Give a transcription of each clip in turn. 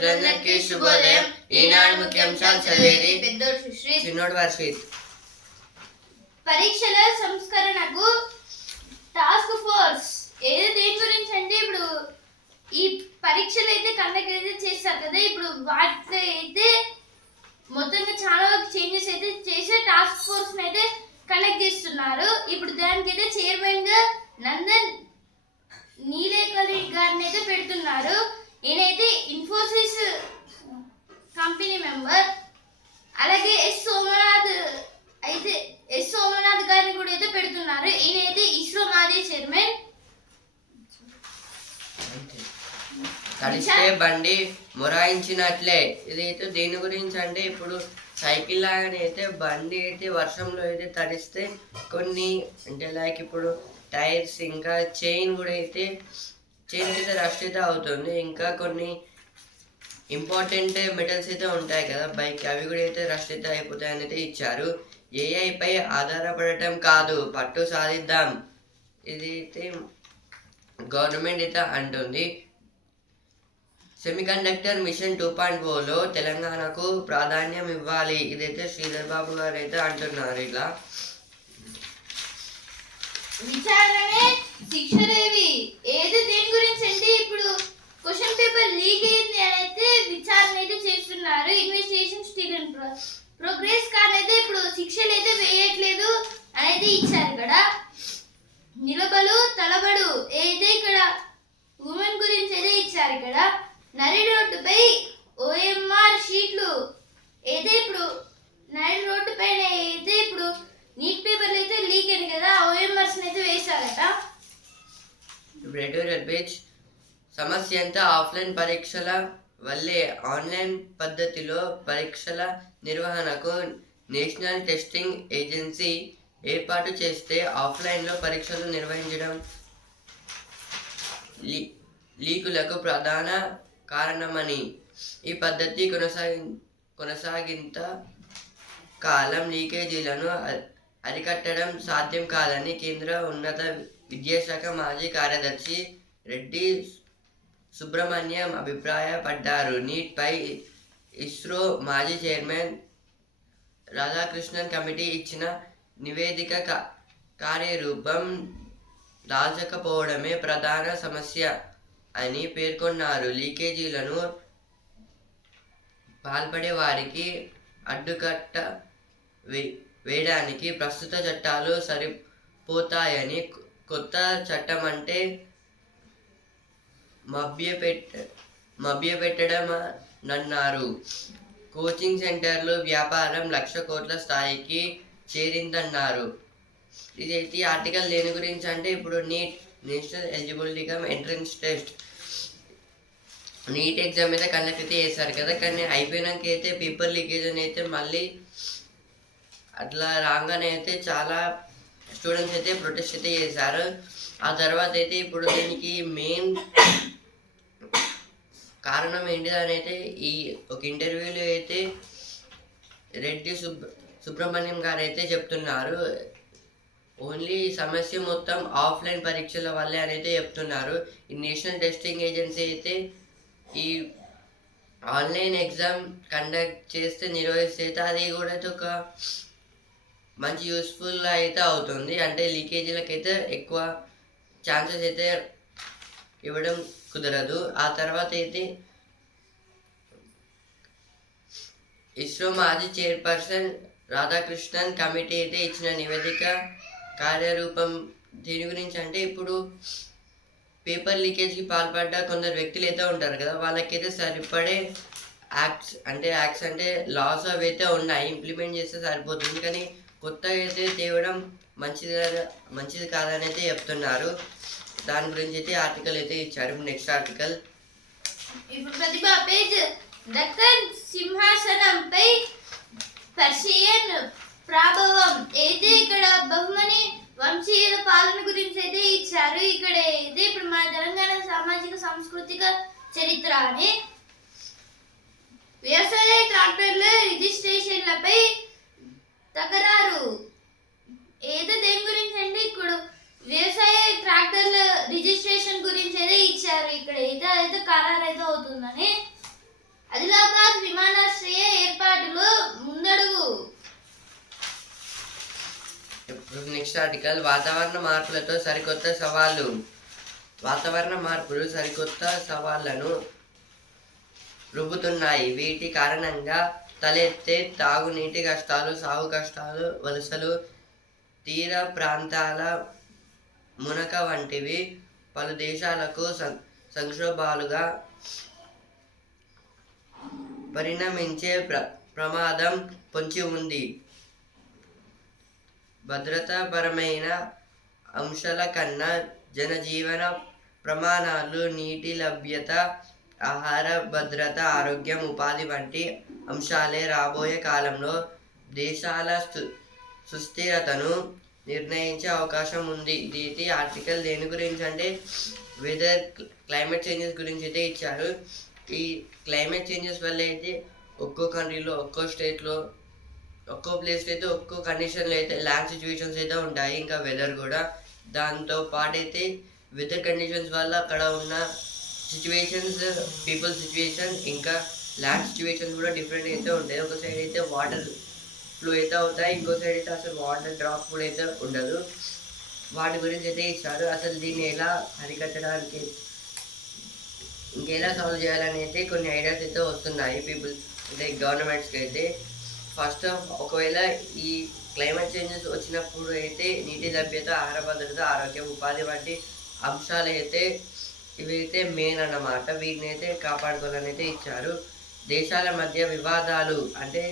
మిత్రులందరికీ శుభోదయం. ఈనాడు ముఖ్యాంశాలు చదివేది పెద్దోడు సుశ్రీత్, చిన్నోడు వర్షిత్. పరీక్షల సంస్కరణకు టాస్క్ ఫోర్స్ దేని గురించి అంటే ఇప్పుడు ఈ పరీక్షలు అయితే కండక్ట్ అయితే చేస్తారు కదా, ఇప్పుడు వాటిలో అయితే మొత్తంగా చాలా చేంజెస్ అయితే చేసే టాస్క్ ఫోర్స్ అయితే కండక్ట్ చేస్తున్నారు. ఇప్పుడు దానికి అయితే చైర్మన్ గా నందన్ నీలేకరి గారిని అయితే పెడుతున్నారు. ఈయనైతే ఇన్ఫోసిస్ కంపెనీ మెంబర్. అలాగే ఎస్ సోమనాథ్ గారిని కూడా అయితే పెడుతున్నారు. ఈయనైతే ఇస్రో మాజీ చైర్మన్. తడిస్తే బండి మొరాయించినట్లే. ఇదైతే దేని గురించి అంటే ఇప్పుడు సైకిల్ లాగానే అయితే బండి అయితే వర్షంలో అయితే తడిస్తే కొన్ని అంటే లైక్ ఇప్పుడు టైర్స్ ఇంకా చైన్ కూడా అయితే రస్ట్ అయితే అవుతుంది. ఇంకా కొన్ని ఇంపార్టెంట్ మెటల్స్ అయితే ఉంటాయి కదా బైక్, అవి కూడా అయితే రస్ట్ అయితే అయిపోతాయని అయితే ఇచ్చారు. ఏఐపై ఆధారపడటం కాదు, పట్టు సాధిద్దాం, ఇది అయితే గవర్నమెంట్ అయితే అంటుంది. సెమీకండక్టర్ మిషన్ 2.0లో తెలంగాణకు ప్రాధాన్యం ఇవ్వాలి, ఇదైతే శ్రీధర్ బాబు గారు అయితే అంటున్నారు. ఇలా విచారణే శిక్షదేవి దేని గురించి అంటే ఇప్పుడు క్వశ్చన్ పేపర్ లీక్ అయింది అని అయితే విచారణ అయితే చేస్తున్నారు. Investigation still in progress. కానీ అయితే ఇప్పుడు శిక్షలు అయితే వేయట్లేదు అనేది ఇచ్చారు ఇక్కడ. నిలబడు తలబడు ఇక్కడ ఉమెన్ గురించి అయితే ఇచ్చారు. ఇక్కడ నరి రోడ్డుపై ఓఎంఆర్ షీట్లు ఇప్పుడు నరి రోడ్డు పైన ఇప్పుడు నీట్ పేపర్లు అయితే లీక్ అయింది కదా, ఓఎంఆర్స్ అయితే వేశారట. సమస్య అంతా ఆఫ్లైన్ పరీక్షల వల్లే. ఆన్లైన్ పద్ధతిలో పరీక్షల నిర్వహణకు నేషనల్ టెస్టింగ్ ఏజెన్సీ ఏర్పాటు చేస్తే ఆఫ్లైన్లో పరీక్షలు నిర్వహించడం లీకులకు ప్రధాన కారణమని, ఈ పద్ధతి కొనసాగింత కాలం లీకేజీలను అరికట్టడం సాధ్యం కాదని కేంద్ర ఉన్నత విద్యాశాఖ మాజీ కార్యదర్శి రెడ్డి సుబ్రహ్మణ్యం అభిప్రాయపడ్డారు. నీట్ పై ఇస్రో మాజీ చైర్మన్ రాధాకృష్ణన్ కమిటీ ఇచ్చిన నివేదిక కార్యరూపం దాల్చకపోవడమే ప్రధాన సమస్య అని పేర్కొన్నారు. లీకేజీలను పాల్పడే వారికి అడ్డుకట్ట వేయడానికి ప్రస్తుత చట్టాలు సరిపోతాయని, కొత్త చట్టం అంటే మభ్యపెట్టడమన్నారు. కోచింగ్ సెంటర్లు వ్యాపారం 1,00,000 కోట్ల స్థాయికి చేరిందన్నారు. ఇదైతే ఆర్టికల్ దేని గురించి అంటే ఇప్పుడు neat national eligibility cum entrance test NEET exam అయితే కండక్ట్ అయితే చేశారు కదా, కానీ అయిపోయినాక అయితే పేపర్ లీకేజ్ అని అయితే మళ్ళీ అట్లా రాగానే అయితే చాలా స్టూడెంట్స్ అయితే ప్రొటెస్ట్ అయితే చేశారు. ఆ తర్వాత అయితే ఇప్పుడు దీనికి మెయిన్ కారణం ఏంటిదని అయితే ఈ ఒక ఇంటర్వ్యూలో అయితే రెడ్డి సుబ్రహ్మణ్యం గారు అయితే చెప్తున్నారు. ఓన్లీ సమస్య మొత్తం ఆఫ్లైన్ పరీక్షల వల్లే అని అయితే చెప్తున్నారు. ఈ నేషనల్ టెస్టింగ్ ఏజెన్సీ అయితే ఈ ఆన్లైన్ ఎగ్జామ్ కండక్ట్ చేస్తే నిర్వహిస్తే అయితే అది కూడా అయితే ఒక మంచి యూస్ఫుల్ అయితే అవుతుంది. అంటే లీకేజీలకు అయితే ఎక్కువ ఛాన్సెస్ అయితే ఇవ్వడం కుదరదు. ఆ తర్వాత అయితే ఇస్రో మాజీ చైర్పర్సన్ రాధాకృష్ణన్ కమిటీ అయితే ఇచ్చిన నివేదిక కార్యరూపం దీని గురించి అంటే ఇప్పుడు పేపర్ లీకేజ్కి పాల్పడ్డ కొందరు వ్యక్తులు అయితే ఉంటారు కదా, వాళ్ళకైతే సరిపడే యాక్ట్స్ అంటే లాస్ అవి అయితే ఉన్నాయి, ఇంప్లిమెంట్ చేస్తే సరిపోతుంది. కానీ కొత్తగా అయితే తేవడం మంచిది కాదని అయితే చెప్తున్నారు. దాని గురించి అయితే ఆర్టికల్ అయితే ఇచ్చారు. నెక్స్ట్ ఆర్టికల్ ఇప్పుడు ప్రతిభ పేజ్ దక్కన్ సింహాసనంపై పర్షియన్ ప్రభావం ఇక్కడ బహుమని వంశీయుల పాలన గురించి అయితే ఇచ్చారు. ఇక్కడ ఇప్పుడు మన తెలంగాణ సామాజిక సాంస్కృతిక చరిత్ర అని వ్యవసాయ ట్రాక్టర్ల రిజిస్ట్రేషన్లపై తకరారు దేని గురించి అంటే ఇప్పుడు వ్యవసాయ ట్రాక్టర్ల రిజిస్ట్రేషన్ గురించి అయితే ఇచ్చారు. ఇక్కడ అయితే ఖరారు అయితే అవుతుందని నెక్స్ట్ ఆర్టికల్, వాతావరణ మార్పులతో సరికొత్త సవాళ్ళు. వాతావరణ మార్పులు సరికొత్త సవాళ్లను రుబ్బుతున్నాయి. వీటి కారణంగా తలెత్తే తాగునీటి కష్టాలు, సాగు కష్టాలు, వలసలు, తీర ప్రాంతాల మునక వంటివి పలు దేశాలకు సంక్షోభాలుగా పరిణమించే ప్రమాదం పొంచి ఉంది. భద్రతాపరమైన అంశాల కన్నా జనజీవన ప్రమాణాలు, నీటి లభ్యత, ఆహార భద్రత, ఆరోగ్యం, ఉపాధి వంటి అంశాలే రాబోయే కాలంలో దేశాల సుస్థిరతను నిర్ణయించే అవకాశం ఉంది. ఇది ఆర్టికల్ దేని గురించి అంటే వెదర్, క్లైమేట్ చేంజెస్ గురించి అయితే ఇచ్చారు. ఈ క్లైమేట్ చేంజెస్ వల్ల అయితే ఒక్కో కంట్రీలో, ఒక్కో స్టేట్లో, ఒక్కో ప్లేస్లో అయితే ఒక్కో కండిషన్లో అయితే ల్యాండ్ సిచ్యువేషన్స్ అయితే ఉంటాయి. ఇంకా వెదర్ కూడా దాంతో పాటైతే వెదర్ కండిషన్స్ వల్ల అక్కడ ఉన్న సిచ్యువేషన్స్, పీపుల్ సిచ్యువేషన్, ఇంకా ల్యాండ్ సిచ్యువేషన్స్ కూడా డిఫరెంట్ అయితే ఉంటాయి. ఒక సైడ్ అయితే వాటర్ ఫ్లో అయితే అవుతాయి, ఇంకో సైడ్ అయితే అసలు వాటర్ డ్రాప్ కూడా అయితే ఉండదు. వాటి గురించి అయితే ఇచ్చారు. అసలు దీన్ని ఎలా అరికట్టడానికి, ఇంకెలా సాల్వ్ చేయాలని అయితే కొన్ని ఐడియాస్ అయితే వస్తున్నాయి పీపుల్ అంటే గవర్నమెంట్స్కి అయితే. ఫస్ట్ ఒకవేళ ఈ క్లైమేట్ చేంజెస్ వచ్చినప్పుడు అయితే నీటి లభ్యత, ఆహార భద్రత, ఆరోగ్యం, ఉపాధి వంటి అంశాలు అయితే ఇవైతే మెయిన్ అన్నమాట. వీటిని అయితే కాపాడుకోవాలని అయితే ఇచ్చారు. దేశాల మధ్య వివాదాలు అంటే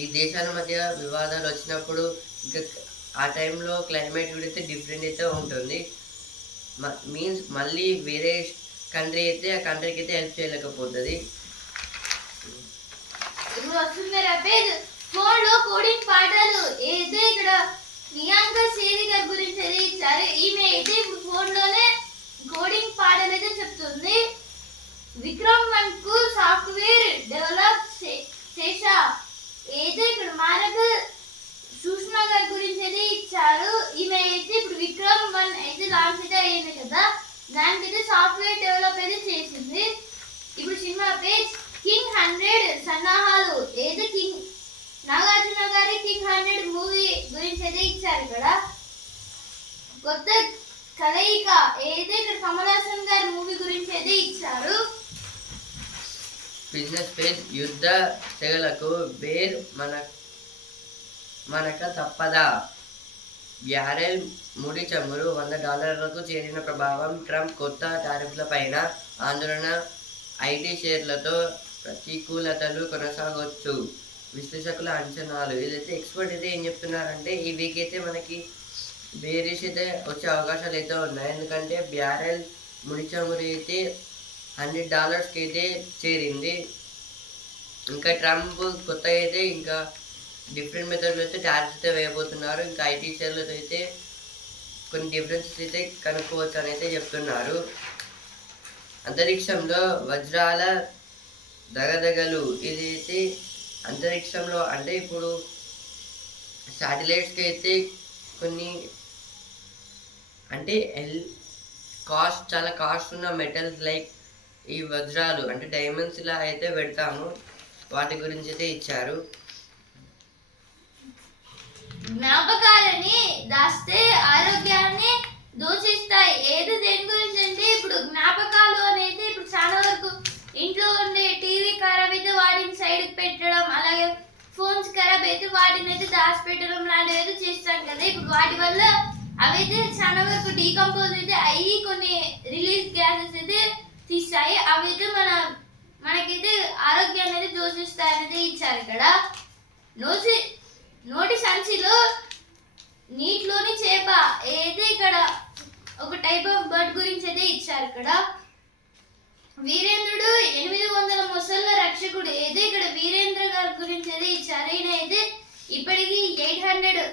ఈ దేశాల మధ్య వివాదాలు వచ్చినప్పుడు ఇంకా ఆ టైంలో క్లైమేట్ కూడా అయితే డిఫరెంట్ అయితే ఉంటుంది. మీన్స్ మళ్ళీ వేరే కంట్రీ అయితే ఆ కంట్రీకి అయితే హెల్ప్ చేయలేకపోతుంది. ఇప్పుడు వస్తుంది రబేద్ ఫోన్ లో కోడింగ్ పాఠాలు అయితే ఇక్కడ నియాంక సేది గారి గురించి అయితే ఇచ్చారు. ఈమె అయితే ఇప్పుడు ఫోన్ లోనే కోడింగ్ పాఠాలు అయితే చెప్తుంది. విక్రమ్ వన్ కు సాఫ్ట్వేర్ డెవలప్ చేశా అయితే ఇక్కడ మనకు సుష్మా గారి గురించి అయితే ఇచ్చారు. ఈమె అయితే ఇప్పుడు విక్రమ్ వన్ అయితే లాంచ్ అయితే అయ్యింది కదా, దానికైతే సాఫ్ట్వేర్ డెవలప్ అయితే చేసింది. ఇప్పుడు సినిమా పేజ్ కింగ్ 100 సన్నాహాలు ఏదో కింగ్ నాగార్జున గారి కింగ్ 100 మూవీ గురించి అయితే ఇచ్చారు. ఇక్కడ కొత్త కలయిక ఏదో ఇక్కడ కమల్ హాసన్ గారి మూవీ గురించి అయితే ఇచ్చారు. బిజినెస్ పేజ్ యుద్ధ తెగలకు బేర్ మనక తప్పదా, బ్యారెల్ ముడి చమురు $100 చేరిన ప్రభావం, ట్రంప్ కొత్త టారిఫ్ల పైన ఆందోళన, ఐటీ షేర్లతో ప్రతికూలతలు కొనసాగొచ్చు, విశ్లేషకుల అంచనాలు. ఇదైతే ఎక్స్పర్ట్ అయితే ఏం చెప్తున్నారంటే ఈ వీక్ అయితే మనకి బేరిష్ అయితే వచ్చే అవకాశాలు అయితే ఉన్నాయి. ఎందుకంటే బ్యారెల్ ముడి చమురు అయితే $100 అయితే చేరింది. ఇంకా ట్రంప్ కొత్త అయితే ఇంకా డిఫరెంట్ మెథడ్లో అయితే టారిఫ్స్ అయితే వేయబోతున్నారు. ఇంకా ఐటీ షేర్లతో అయితే కొన్ని డిఫరెన్సెస్ అయితే కనుక్కోవచ్చు అని అయితే చెప్తున్నారు. అంతరిక్షంలో వజ్రాల దగదగలు, ఇదైతే అంతరిక్షంలో అంటే ఇప్పుడు శాటిలైట్స్కి అయితే కొన్ని అంటే చాలా కాస్ట్ ఉన్న మెటల్స్ లైక్ ఈ వజ్రాలు అంటే డైమండ్స్ ఇలా అయితే పెడతాము, వాటి గురించి అయితే ఇచ్చారు. జ్ఞాపకాలని దాస్తే ఆరోగ్యాన్ని దూషిస్తాయి. ఏది దేని గురించి అంటే ఇప్పుడు జ్ఞాపకాలు అనేది ఇప్పుడు చాలా వరకు ఇంట్లో ఉండే టీవీ ఖరాబ్ అయితే వాటిని సైడ్కి పెట్టడం, అలాగే ఫోన్స్ ఖరాబ్ అయితే వాటిని అయితే దాచిపెట్టడం లాంటివి అయితే చేస్తాం కదా. ఇప్పుడు వాటి వల్ల అవైతే చాలా వరకు డీకంపోజ్ అయితే అయ్యి కొన్ని రిలీజ్ గ్యాసెస్ అయితే తీస్తాయి. అవైతే మనకైతే ఆరోగ్యాన్ని అయితే దూషిస్తాయి అనేది ఇచ్చారు. ఇక్కడ నోటి సంచిలో నీటిలోని చేప అయితే ఇక్కడ ఒక టైప్ ఆఫ్ బర్డ్ గురించి అయితే ఇచ్చారు. ఇక్కడ వీరేంద్రుడు 800 మొసళ్ళ రక్షకుడు అయితే ఇక్కడ వీరేంద్ర గారి గురించి అయితే ఇచ్చారు. ఈయన అయితే ఇప్పటికీ 800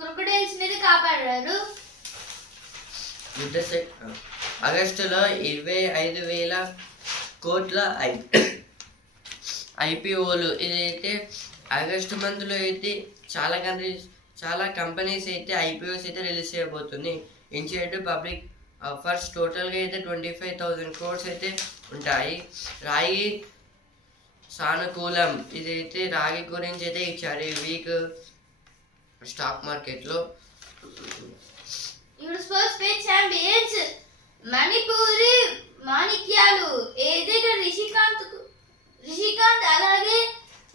క్రొకడైల్స్ అయితే కాపాడారు. ఆగస్టులో 25,000 కోట్ల ఐపీఓలు, ఇదైతే ఆగస్టు మంత్లో అయితే చాలా కంపెనీస్ అయితే ఐపీఓస్ అయితే రిలీజ్ చేయబోతుంది. ఇనిషియేటివ్ పబ్లిక్ ఫస్ట్ టోటల్గా అయితే 25,000 crores అయితే ఉంటాయి. రాగి సానుకూలం, ఇదైతే రాగి గురించి అయితే ఇచ్చారు. ఈ వీక్ స్టాక్ మార్కెట్లో ఇప్పుడు స్పోర్ట్స్ పేజ్ ఛాంపియన్స్ మణిపూరి మాణిక్యాలు ఏదైతే రిషికాంత్ అలాగే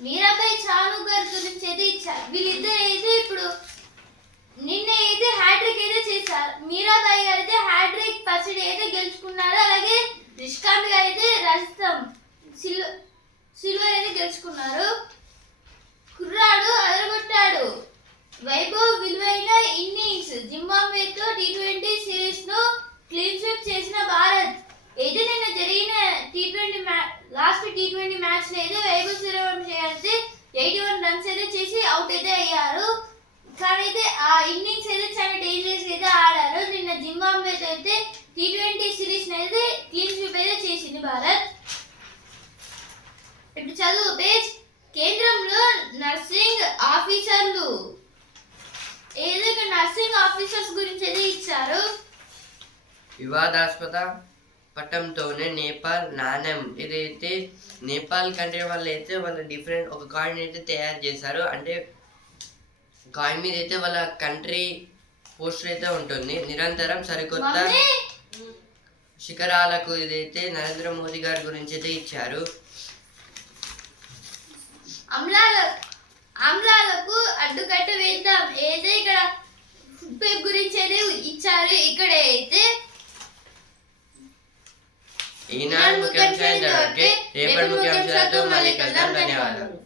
మీరాబాయి చాను గారి గురించి అయితే ఇచ్చారు. వీళ్ళిద్దరు అయితే ఇప్పుడు నిన్న అయితే హ్యాట్రిక్ అయితే చేశారు. మీరాబాయి గారు అయితే హ్యాట్రిక్ ఫస్ట్ అయితే గెలుచుకున్నారు. అలాగే రిషికాంత్ గారు అయితే రజతం సిల్వర్ అయితే గెలుచుకున్నారు. కుర్రాడు అదరగొట్టాడు. వైభవ్ విలువైన ఇన్నింగ్స్ జింబాబ్వేతో T20 సిరీస్ ను క్లీన్ స్వీప్ చేసిన భారత్ అయితే నిన్న జరిగిన లాస్ట్ T20 మ్యాచ్ లో అయితే వైభవ్ సూర్యవంశీ అయితే 81 రన్స్ అయితే చేసి అవుట్ అయితే అయ్యారు. కానీ అయితే ఆ ఇన్నింగ్స్ అయితే చాలా డేంజరస్ అయితే ఆడారు. నిన్న జింబాబ్వేతో అయితే T20 సిరీస్ అయితే క్లీన్ స్వీప్ అయితే చేసింది భారత్. ఇప్పుడు చదువు పేజ్ కేంద్రంలో నర్సింగ్ ఆఫీసర్లు ఏదైతే నర్సింగ్ ఆఫీసర్స్ గురించి అయితే ఇచ్చారు. వివాదాస్పద పట్టంతోనే నేపాల్ నాణ్యం ఇదైతే నేపాల్ కంట్రీ వాళ్ళు అయితే వాళ్ళ డిఫరెంట్ ఒక కాయిన్ అయితే తయారు చేశారు. అంటే కాయిన్ మీద అయితే వాళ్ళ కంట్రీ పోస్టర్ అయితే ఉంటుంది. నిరంతరం సరికొత్త శిఖరాలకు ఇదైతే నరేంద్ర మోదీ గారి గురించి అయితే ఇచ్చారు. ఆమ్లాలకు అడ్డుకట్ట వేద్దాం ఏదే ఇక్కడ ఫుడ్ పేప్ గురించి అయితే ఇచ్చారు. ఇక్కడ అయితే ఈనాడు ముఖ్యాంశాలు రేపటి ముఖ్యాంశాలతో మళ్ళీ కలుద్దాం. ధన్యవాదాలు.